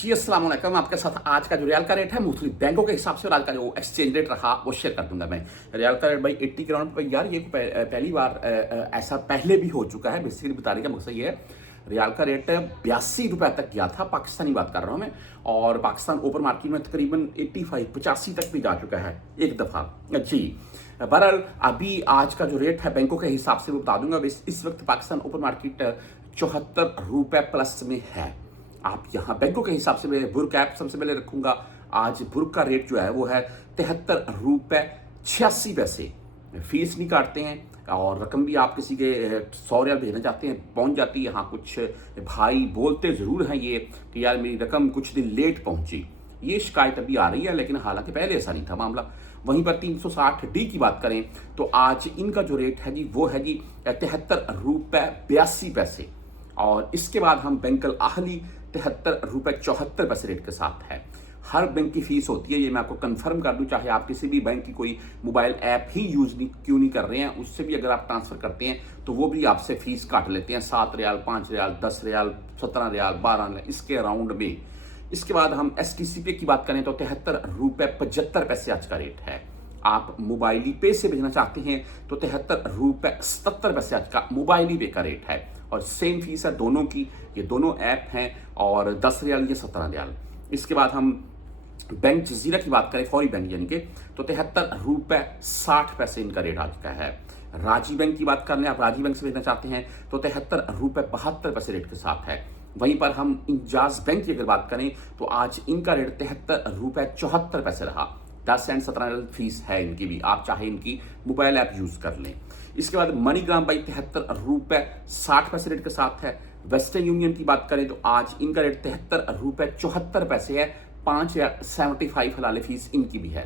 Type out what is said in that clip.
जी अस्सलाम वालेकुम। आपके साथ आज का जो रियाल का रेट है मुख्तलिफ बैंकों के हिसाब से और आज का जो एक्सचेंज रेट रहा वो शेयर कर दूंगा मैं। रियाल का रेट भाई 80 के राउंड पे यार ये पहली बार ऐसा पहले भी हो चुका है। बेसिकली बताने का मकसद ये है, रियाल का रेट 82 रुपए तक गया था, पाकिस्तानी बात कर रहा हूँ मैं। और पाकिस्तान ओपन मार्केट में तकरीबन 85 तक भी जा चुका है एक दफ़ा। जी बहरहाल अभी आज का जो रेट है बैंकों के हिसाब से वो बता दूंगा। इस वक्त पाकिस्तान ओपन मार्केट 74 रुपए प्लस में है। आप यहाँ बैंकों के हिसाब से मैं बुर्क ऐप सबसे पहले रखूंगा। आज बुर्क का रेट जो है वो है 73 रुपए 86 पैसे। फीस नहीं काटते हैं और रकम भी आप किसी के 100 रियाल भेजना चाहते हैं पहुंच जाती है। हाँ, कुछ भाई बोलते ज़रूर हैं ये कि यार मेरी रकम कुछ दिन लेट पहुंची, ये शिकायत अभी आ रही है, लेकिन हालांकि पहले ऐसा नहीं था मामला। वहीं पर 360D की बात करें तो आज इनका जो रेट है जी वो है जी 73 रुपए 82 पैसे। और इसके बाद हम बैंक अल अहली 73 रुपए 74 पैसे रेट के साथ है। हर बैंक की फीस होती है, ये मैं आपको कंफर्म कर दूं। चाहे आप किसी भी बैंक की कोई मोबाइल ऐप ही यूज क्यों नहीं कर रहे हैं, उससे भी अगर आप ट्रांसफर करते हैं तो वो भी आपसे फीस काट लेते हैं। 7 रियाल, 5 रियाल, 10 रियाल, 17 रियाल, 12 रियाल, इसके अराउंड में। इसके बाद हम STCP की बात करें तो 73 रुपए 75 पैसे आज का रेट है। आप मोबाइली पे से भेजना चाहते हैं तो 73 रुपए 77 पैसे आज का मोबाइली पे का रेट है। और सेम फीस है दोनों की, ये दोनों ऐप हैं। और 10 रियाल या 17 रियाल। इसके बाद हम बैंक जजीरा की बात करें, फौरी बैंक यानी कि, तो 73 रुपए 60 पैसे इनका रेट आज का है। राजी बैंक की बात कर लें, आप राजी बैंक से भेजना चाहते हैं तो 73 रुपए 72 पैसे रेट के साथ है। वहीं पर हम इंजाज बैंक की अगर बात करें तो आज इनका रेट 73 रुपए 74 पैसे रहा। 10 एंड 17 फीस है इनकी भी, आप चाहे इनकी मोबाइल ऐप यूज कर लें। इसके बाद मनीग्राम भाई 73 रुपए 60 पैसे रेट के साथ है। वेस्टर्न यूनियन की बात करें तो आज इनका रेट 73 रुपए 74 पैसे है। 5 या 75 हलाले फीस इनकी भी है।